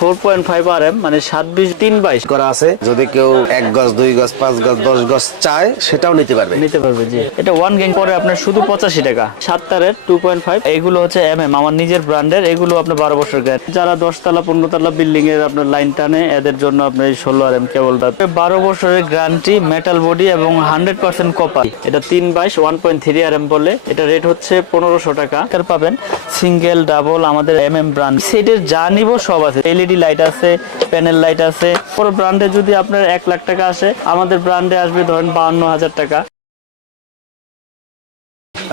Four point five R M মানে সাত বিশ তিন বাইশ। করা আছে। যদি কেউ এক গজ দুই গজ পাঁচ গজ দশ গজ চায় সেটাও নিতে পারবে। নিতে পারবে জি। এটা ওয়ান গ্যাং পরে আপনার শুধু পঁচাশি টাকা। সাত তারের টু পয়েন্ট ফাইভ এগুলো হচ্ছে এম এম আমার নিজের ব্র্যান্ডের এগুলো আপনার বারো বছর গ্যারান্টি যারা দশতলা পনেরো তলা বিল্ডিং এর আপনার লাইন টানে এদের জন্য আপনার এই ষোলো আর এম কেবলটা বারো বছরের গ্যারান্টি মেটাল বডি এবং হান্ড্রেড পার্সেন্ট কপার এটা তিন বাইশ one point three R M বলে। এটা রেট হচ্ছে পনেরোশো টাকা। পাবেন সিঙ্গেল ডাবল আমাদের এম এম ব্র্যান্ড সেটের যা নিব সব আছে। এলইডি লাইট আছে প্যানেল লাইট আছে। পুরো ব্র্যান্ডে যদি আপনার এক লাখ টাকা আসে, আমাদের ব্র্যান্ডে আসবে ধরেন বাহান্ন হাজার টাকা।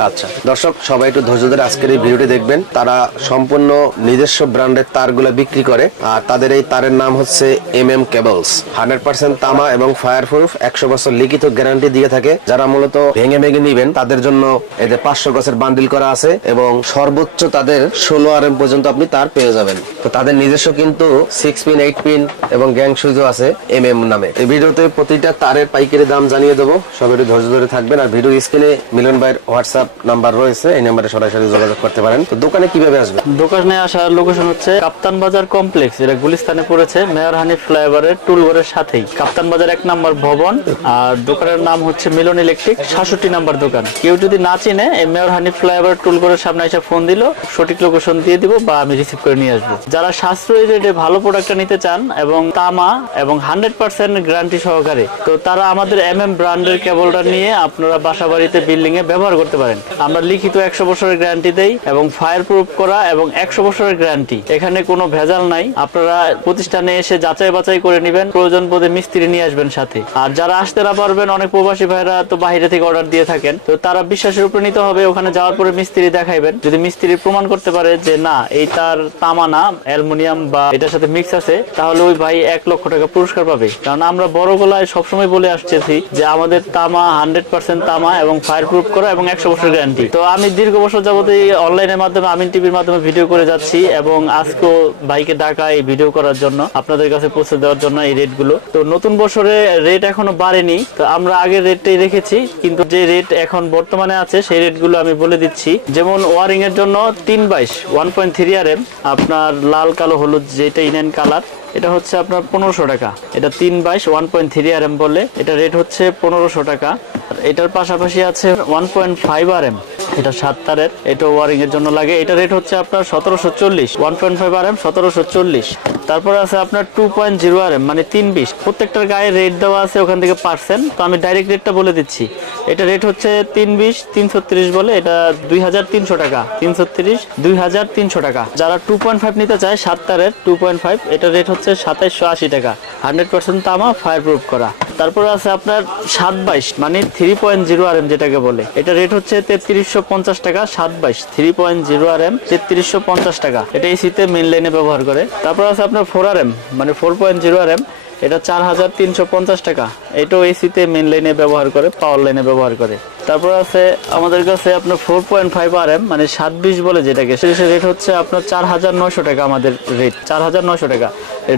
আচ্ছা। দর্শক, সবাই একটু ধৈর্য ধরে আজকের এই ভিডিওটি দেখবেন। তারা সম্পূর্ণ নিজস্ব ব্র্যান্ডের তারগুলো বিক্রি করে, আর তাদের এই তারের নাম হচ্ছে M M cables. Hundred percent তামা এবং ফায়ার প্রুফ একশো বছর লিখিত গ্যারান্টি দিয়ে থাকে। যারা মূলত ভেঙে ভেঙে নিবেন, তাদের জন্য এতে পাঁচশো গাছের বান্ডিল করা আছে এবং সর্বোচ্চ তাদের ষোলো আর এম পর্যন্ত আপনি তার পেয়ে যাবেন। তো তাদের নিজস্ব কিন্তু সিক্স পিন এইট পিন এবং গ্যাং সুইচও আছে এম এম নামে। এই ভিডিওতে প্রতিটা তারের পাইকারি দাম জানিয়ে দেবো। সবাই একটু ধৈর্য ধরে থাকবেন, আর ভিডিও স্ক্রিনে মিলন ভাইয়ের হোয়াটসঅ্যাপ নাম্বার রয়েছে, এই নাম্বারে সরাসরি যোগাযোগ করতে পারেন। তো দোকানে কীভাবে দোকানে আসার লোকেশন হচ্ছে কাপ্তান বাজার কমপ্লেক্স যেটা গুলিস্তানে পড়েছে, মেয়র হানি ফ্লাইওভারের সাথেই। কাপ্তান বাজার এক নম্বর ভবন, আর দোকানের নাম হচ্ছে মিলন ইলেকট্রিক, সাতষট্টি নাম্বার দোকান। কেউ যদি না চিনে, এই মেয়র হানি ফ্লাইওভার সামনে এসে ফোন দিল, সঠিক লোকেশন দিয়ে দিব বা আমি রিসিভ করে নিয়ে আসব। যারা সাশ্রয়ী রেটে ভালো প্রোডাক্টটা নিতে চান, এবং তামা এবং হান্ড্রেড পার্সেন্ট গ্যারান্টি সহকারে, তো তারা আমাদের এম এম ব্র্যান্ডের কেবলটা নিয়ে আপনারা বাসা বাড়িতে বিল্ডিং এ ব্যবহার করতে পারেন। আমরা লিখিত একশো বছরের গ্যারান্টি দেই এবং ফায়ার প্রুফ করা এবং একশো বছরের গ্যারান্টি এখানে কোনো ভেজাল নাই। আপনারা প্রতিষ্ঠানে এসে যাচাই বাছাই করে নেবেন। প্রয়োজন বোধে মিস্ত্রি নিয়ে আসবেন সাথে। আর যারা আসতে না পারবেন, অনেক প্রবাসী ভাইরা তো বাইরে থেকে অর্ডার দিয়ে থাকেন। তো তারা বিশ্বাসের উপরে নিতে হবে। ওখানে যাওয়ার পরে মিস্ত্রি দেখাইবেন। যদি মিস্ত্রি প্রমাণ করতে পারে যে না, এই তার তামা না অ্যালুমিনিয়াম বা এটার সাথে মিক্স আছে, তাহলে ওই ভাই এক লক্ষ টাকা পুরস্কার পাবে। কারণ আমরা বড় গলায় সবসময় বলে আসতেছি যে আমাদের তামা হান্ড্রেড পার্সেন্ট তামা এবং ফায়ার প্রুফ করা এবং একশো বছর গ্যারান্টি তো আমি দীর্ঘ বছর যাবত এই অনলাইনের মাধ্যমে আমিন টিভির মাধ্যমে ভিডিও করে যাচ্ছি এবং আজকেও বাইকে ডাকা ভিডিও করার জন্য, আপনাদের কাছে পৌঁছে দেওয়ার জন্য এই রেটগুলো। তো নতুন বছরে রেট এখনও বাড়েনি, তো আমরা আগের রেটটাই রেখেছি, কিন্তু যে রেট এখন বর্তমানে আছে, সেই রেটগুলো আমি বলে দিচ্ছি। যেমন ওয়ারিং এর জন্য তিন বাইশ one point three R M আপনার লাল, কালো, হলুদ যেটা ইনেন কালার এটা হচ্ছে আপনার পনেরোশো টাকা। এটা তিন বাইশ one point three R M বলে। এটা রেট হচ্ছে পনেরোশো টাকা। আর এটার পাশাপাশি আছে one point five R M এটা সাত তারের এটা ওয়ারিং এর জন্য লাগে। এটা রেট হচ্ছে আপনার সতেরোশো চল্লিশ। One point five R M সতেরোশো চল্লিশ। তারপরে আছে আপনার two point zero R M মানে তিন বিশ। প্রত্যেকটার গায়ে রেট দেওয়া আছে ওখান থেকে পার্সেন্ট তো আমি ডাইরেক্ট রেটটা বলে দিচ্ছি। এটা রেট হচ্ছে তিন বিশ তিনশো তিরিশ বলে, এটা দুই হাজার তিনশো টাকা। তিনশো তিরিশ দুই হাজার তিনশো টাকা। যারা টু পয়েন্ট ফাইভ নিতে চায় সাত তারের টু পয়েন্ট ফাইভ এটা রেট হচ্ছে সাতাইশশো আশি টাকা। হান্ড্রেড পার্সেন্ট তামা ফায়ার প্রুফ করা। তারপরে আছে আপনার সাত বাইশ মানে three point zero R M যেটাকে বলে। এটা রেট হচ্ছে তেত্রিশশো পঞ্চাশ টাকা সাত বাইশ three point zero R M তেত্রিশশো পঞ্চাশ টাকা। এটা এসিতে মেন লাইনে ব্যবহার করে। তারপর আছে আপনার ফোর আর এম মানে four point zero R M এটা চার হাজার তিনশো পঞ্চাশ টাকা। এটাও এসিতে মেন লাইনে ব্যবহার করে পাওয়ার লাইনে ব্যবহার করে। তারপর আছে আমাদের কাছে আপনার four point five R M মানে সাত বিশ বলে যেটাকে সেটা রেট হচ্ছে আপনার চার হাজার নয়শো টাকা আমাদের রেট চার হাজার নয়শো টাকা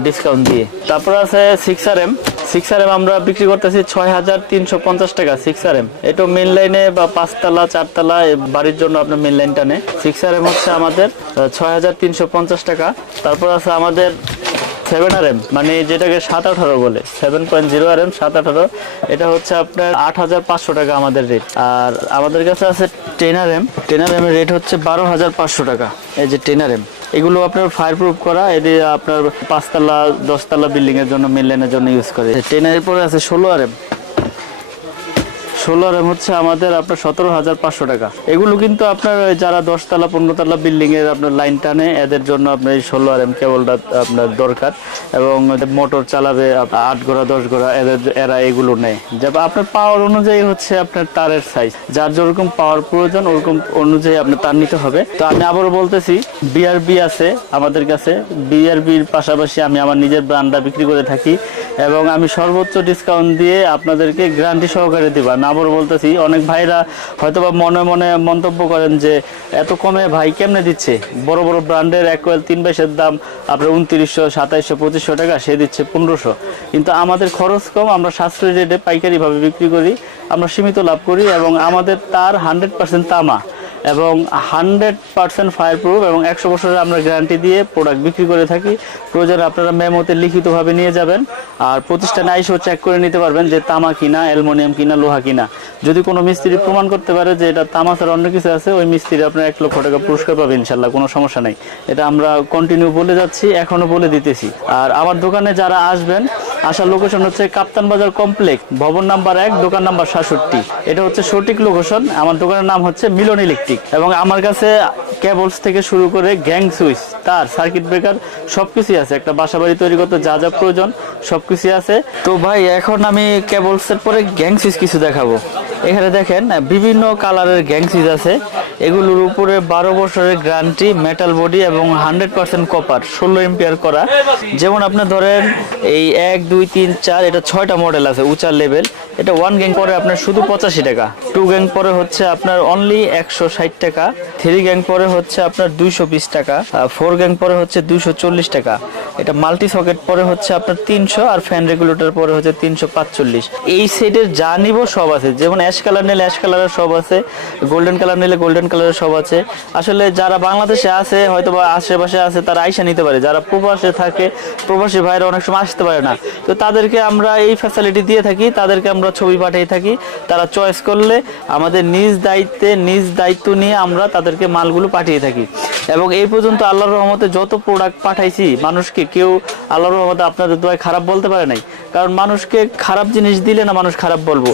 ডিসকাউন্ট দিয়ে। তারপর আছে six R M six R M আমরা বিক্রি করতেছি ছয় হাজার তিনশো পঞ্চাশ টাকা সিক্স আর এম এটা মেন লাইনে বা পাঁচতলা, চারতলা বাড়ির জন্য আপনার মেন লাইন টানে সিক্স আর এম হচ্ছে আমাদের ছয় হাজার তিনশো পঞ্চাশ টাকা। তারপর আছে আমাদের সেভেন আর এম মানে যেটাকে সাত আঠারো বলে seven point zero R M সাত আঠারো, এটা হচ্ছে আপনার আট হাজার পাঁচশো টাকা আমাদের রেট আর আমাদের কাছে আছে ten R M ten R M এর রেট হচ্ছে বারো হাজার পাঁচশো টাকা, এই যে টেন আর এম এগুলো আপনার ফায়ার প্রুফ করা এটি আপনার পাঁচতলা, দশতলা বিল্ডিংয়ের জন্য মেন লাইনের জন্য ইউজ করে। টেন এর পরে আছে ষোলো আর এম ষোলো আর এম হচ্ছে আমাদের আপনার সতেরো হাজার পাঁচশো টাকা। এগুলো কিন্তু আপনার যারা দশতলা বিল্ডিং এর আপনার লাইন টানে, এদের জন্য আপনার এই ষোলো আর এম কেবলটা আপনার দরকার। এবং মোটর চালাবে আট ঘোড়া, দশ ঘোড়া, এদের এরা এগুলো নেয়। যেমন আপনার পাওয়ার অনুযায়ী হচ্ছে আপনার তারের সাইজ যার যেরকম পাওয়ার প্রয়োজন, ওরকম অনুযায়ী আপনার তার নিতে হবে। তো আমি আবারও বলতেছি বিআরবি আছে আমাদের কাছে। বিআরবির পাশাপাশি আমি আমার নিজের ব্র্যান্ডটা বিক্রি করে থাকি। এবং আমি সর্বোচ্চ ডিসকাউন্ট দিয়ে আপনাদেরকে গ্যারান্টি সহকারে দিব। আমি আবারও বলতেছি, অনেক ভাইরা হয়তোবা মনে মনে মন্তব্য করেন যে, এত কমে ভাই কেমনে দিচ্ছে? বড় বড় ব্র্যান্ডের এক কোয়েল তিন বাইশের দাম আপনার উনত্রিশশো, সাতাইশশো, পঁচিশশো টাকা, সে দিচ্ছে পনেরোশো। কিন্তু আমাদের খরচ কম, আমরা সাশ্রয়ী রেটে পাইকারিভাবে বিক্রি করি, আমরা সীমিত লাভ করি এবং আমাদের তার হান্ড্রেড পার্সেন্ট তামা এবং হান্ড্রেড পার্সেন্ট ফায়ার প্রুফ এবং একশো বছরের আমরা গ্যারান্টি দিয়ে প্রোডাক্ট বিক্রি করে থাকি। প্রয়োজন আপনারা মেমোতে লিখিতভাবে নিয়ে যাবেন। আর প্রতিষ্ঠানে আইসেও চেক করে নিতে পারবেন যে তামা কিনা, অ্যালমোনিয়াম কিনা, লোহা কিনা। যদি কোনো মিস্ত্রি প্রমাণ করতে পারে যে এটা তামা ছাড়া অন্য কিছু আছে, ওই মিস্ত্রি আপনার এক লক্ষ টাকা পুরস্কার পাবে ইনশাল্লাহ, কোনো সমস্যা নেই। এটা আমরা কন্টিনিউ বলে যাচ্ছি এখনও বলে দিতেছি। আর আমার দোকানে যারা আসবেন আসার লোকেশন হচ্ছে কাপ্তান বাজার কমপ্লেক্স ভবন নাম্বার এক, দোকান নাম্বার সাতষট্টি। এটা হচ্ছে সঠিক লোকেশন আমার দোকানের নাম হচ্ছে মিলন ইলেকট্রিক। এবং আমার কাছে কেবলস থেকে শুরু করে গ্যাং সুইচ তার সার্কিট ব্রেকার সবকিছুই আছে। একটা বাসা বাড়ি তৈরি করতে যা যা প্রয়োজন, সবকিছুই আছে। তো ভাই, এখন আমি কেবলসের পরে গ্যাং সুইচ কিছু দেখাবো। এখানে দেখেন, বিভিন্ন কালারের গ্যাং সুইচ আছে। এগুলোর উপরে বারো বছরের গ্যারান্টি মেটাল বডি এবং হান্ড্রেড পার্সেন্ট কপার ষোলো এম্পিয়ার করা। যেমন আপনি ধরেন এই এক, দুই, তিন, চার, এটা ছয়টা মডেল আছে, উঁচার লেভেল এটা ওয়ান গ্যাং পরে আপনার শুধু পঁচাশি টাকা। টু গ্যাং পরে হচ্ছে আপনার অনলি একশো ষাট টাকা। থ্রি গ্যাং পরে হচ্ছে আপনার দুইশো বিশ টাকা। ফোর গ্যাং পরে হচ্ছে দুইশো চল্লিশ টাকা। এটা মাল্টি সকেট পরে হচ্ছে আপনার তিনশো আর ফ্যান রেগুলেটর পরে হচ্ছে তিনশো পাঁচচল্লিশ। এই সেটের যা নিব সব আছে। যেমন অ্যাশ কালার নিলে অ্যাশ কালারের সব আছে গোল্ডেন কালার নিলে গোল্ডেন কালারের সব আছে। আসলে যারা বাংলাদেশে আছে হয়তো বা আশেপাশে আছে, তারা আইসা নিতে পারে। যারা প্রবাসে থাকে, প্রবাসী ভাইরা অনেক সময় আসতে পারে না। তো তাদেরকে আমরা এই ফ্যাসিলিটি দিয়ে থাকি, তাদেরকে আমরা ছবি পাঠিয়ে থাকি। তারা চয়েস করলে আমাদের নিজ দায়িত্বে, নিজ দায়িত্ব নিয়ে আমরা তাদেরকে মালগুলো পাঠিয়ে থাকি। এবং এই পর্যন্ত আল্লাহর রহমতে যত প্রোডাক্ট পাঠাইছি, মানুষকে কেউ আল্লাহর রহমতে আপনাদের দোয়ায় খারাপ বলতে পারে নাই। কারণ মানুষকে খারাপ জিনিস দিলে না মানুষ খারাপ বলব।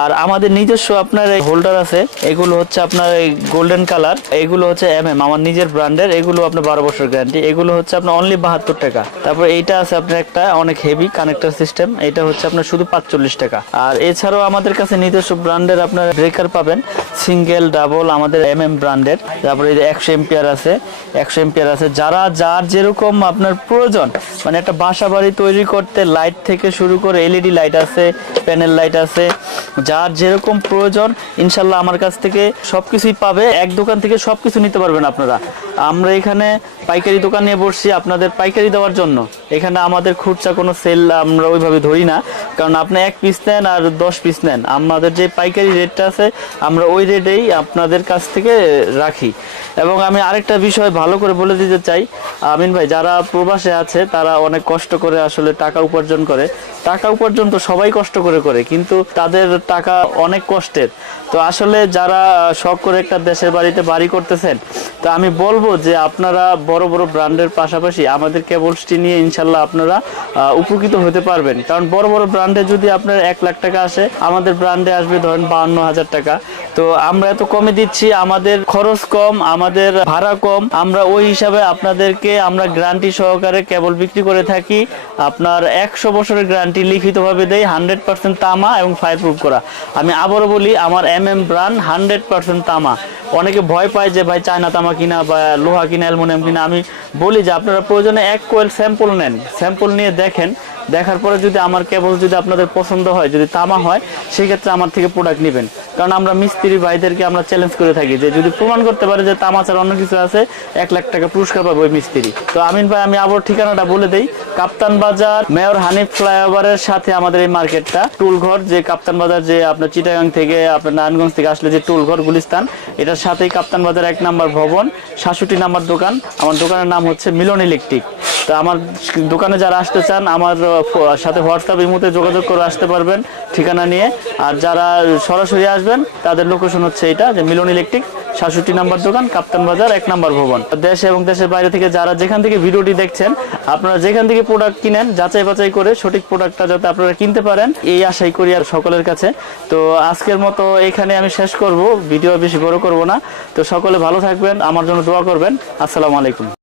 আর আমাদের নিজস্ব আপনার এই হোল্ডার আছে, এগুলো হচ্ছে আপনার এই গোল্ডেন কালার এগুলো হচ্ছে এম এম আমার নিজের ব্র্যান্ডের এগুলো আপনার বারো বছর গ্যারান্টি এগুলো হচ্ছে আপনার অনলি বাহাত্তর টাকা। তারপর এইটা আছে আপনার একটা, অনেক হেভি কানেক্টর সিস্টেম এটা হচ্ছে আপনার শুধু পাঁচচল্লিশ টাকা। আর এছাড়াও আমাদের কাছে নিজস্ব ব্র্যান্ডের আপনার ব্রেকার পাবেন সিঙ্গেল ডাবল আমাদের এম এম ব্র্যান্ডের তারপরে এই একশো এম্পিয়ার আছে, একশো এম্পিয়ার আছে। যারা, যার যেরকম আপনার প্রয়োজন মানে একটা বাসা বাড়ি তৈরি করতে লাইট থেকে শুরু করে এলইডি লাইট আছে প্যানেল লাইট আছে। যার যেরকম প্রয়োজন, ইনশাল্লাহ আমার কাছ থেকে সব কিছুই পাবে। এক দোকান থেকে সব কিছু নিতে পারবেন আপনারা। আমরা এখানে পাইকারি দোকান নিয়ে বসছি আপনাদের পাইকারি দেওয়ার জন্য। এখানে আমাদের খুচরা কোনো সেল আমরা ওইভাবে ধরি না। কারণ আপনি এক পিস নেন আর দশ পিস নেন। আমাদের যে পাইকারি রেটটা আছে, আমরা ওই রেটেই আপনাদের কাছ থেকে রাখি। এবং আমি আরেকটা বিষয় ভালো করে বলে দিতে চাই। আমিন ভাই, যারা প্রবাসে আছে, তারা অনেক কষ্ট করে আসলে টাকা উপার্জন করে। টাকা উপার্জন তো সবাই কষ্ট করে করে, কিন্তু তাদের টাকা অনেক কষ্টের। তো আসলে যারা শখ করে একটা দেশের বাড়িতে বাড়ি করতেছেন, তো আমি বলব যে আপনারা বড় বড় ব্র্যান্ডের পাশাপাশি আমাদের কেবলসটি নিয়ে ইনশাল্লাহ আপনারা উপকৃত হতে পারবেন। কারণ বড় বড় ব্র্যান্ডে যদি আপনার এক লাখ টাকা আসে, আমাদের ব্র্যান্ডে আসবে ধরেন বাহান্ন হাজার টাকা। তো আমরা এত কমে দিচ্ছি, আমাদের খরচ কম, আমাদের ভাড়া কম। আমরা ওই হিসাবে আপনাদেরকে আমরা গ্যারান্টি সহকারে কেবল বিক্রি করে থাকি। আপনার একশো বছরের গ্যারান্টি লিখিতভাবে দেয় হান্ড্রেড পার্সেন্ট তামা এবং ফায়ার প্রুফ করা। আমি আবারও বলি, আমার M M brand hundred percent তামা। অনেকে ভয় পায় যে, ভাই, চায়না তামা কিনা বা লোহা কিনা, অ্যালুমিনিয়াম কিনা? আমি বলি যে, আপনারা প্রয়োজনে এক কোয়েল স্যাম্পল নেন। স্যাম্পল নিয়ে দেখেন দেখার পরে যদি আমার কেবল যদি আপনাদের পছন্দ হয়, যদি তামা হয়, সেক্ষেত্রে আমার থেকে প্রোডাক্ট নেবেন। কারণ আমরা মিস্ত্রি ভাইদেরকে আমরা চ্যালেঞ্জ করে থাকি যে যদি প্রমাণ করতে পারে যে তামা ছাড়া অন্য কিছু আছে, এক লাখ টাকা পুরস্কার পাবে ওই মিস্ত্রি। তো আমিন ভাই, আমি আবার ঠিকানাটা বলে দেই। কাপ্তান বাজার, মেয়র হানিফ ফ্লাইওভারের সাথে আমাদের এই মার্কেটটা। টুলঘর যে কাপ্তান বাজার, যে আপনার চিটাগাং থেকে আপনার নারায়ণগঞ্জ থেকে আসলে যে টুলঘর গুলিস্তান, এটার সাথেই কাপ্তান বাজার এক নাম্বার ভবন, সাতষট্টি নাম্বার দোকান। আমার দোকানের নাম হচ্ছে মিলন ইলেকট্রিক। তো আমার দোকানে যারা আসতে চান, আমার সাথে হোয়াটসঅ্যাপ এই মুহূর্তে যোগাযোগ করে আসতে পারবেন ঠিকানা নিয়ে। আর যারা সরাসরি আসবেন, তাদের লোকেশন হচ্ছে এটা, যে মিলন ইলেকট্রিক সাতষট্টি নাম্বার দোকান, কাপ্তান বাজার, এক নাম্বার ভবন। দেশ এবং দেশের বাইরে থেকে যারা যেখান থেকে ভিডিওটি দেখছেন, আপনারা যেখান থেকে প্রোডাক্ট কিনেন, যাচাই বাছাই করে সঠিক প্রোডাক্টটা যাতে আপনারা কিনতে পারেন, এই আশাই করি আর সকলের কাছে। তো আজকের মতো এখানে আমি শেষ করব, ভিডিও বেশি বড় করব না। তো সকলে ভালো থাকবেন, আমার জন্য দোয়া করবেন। আসসালামু আলাইকুম।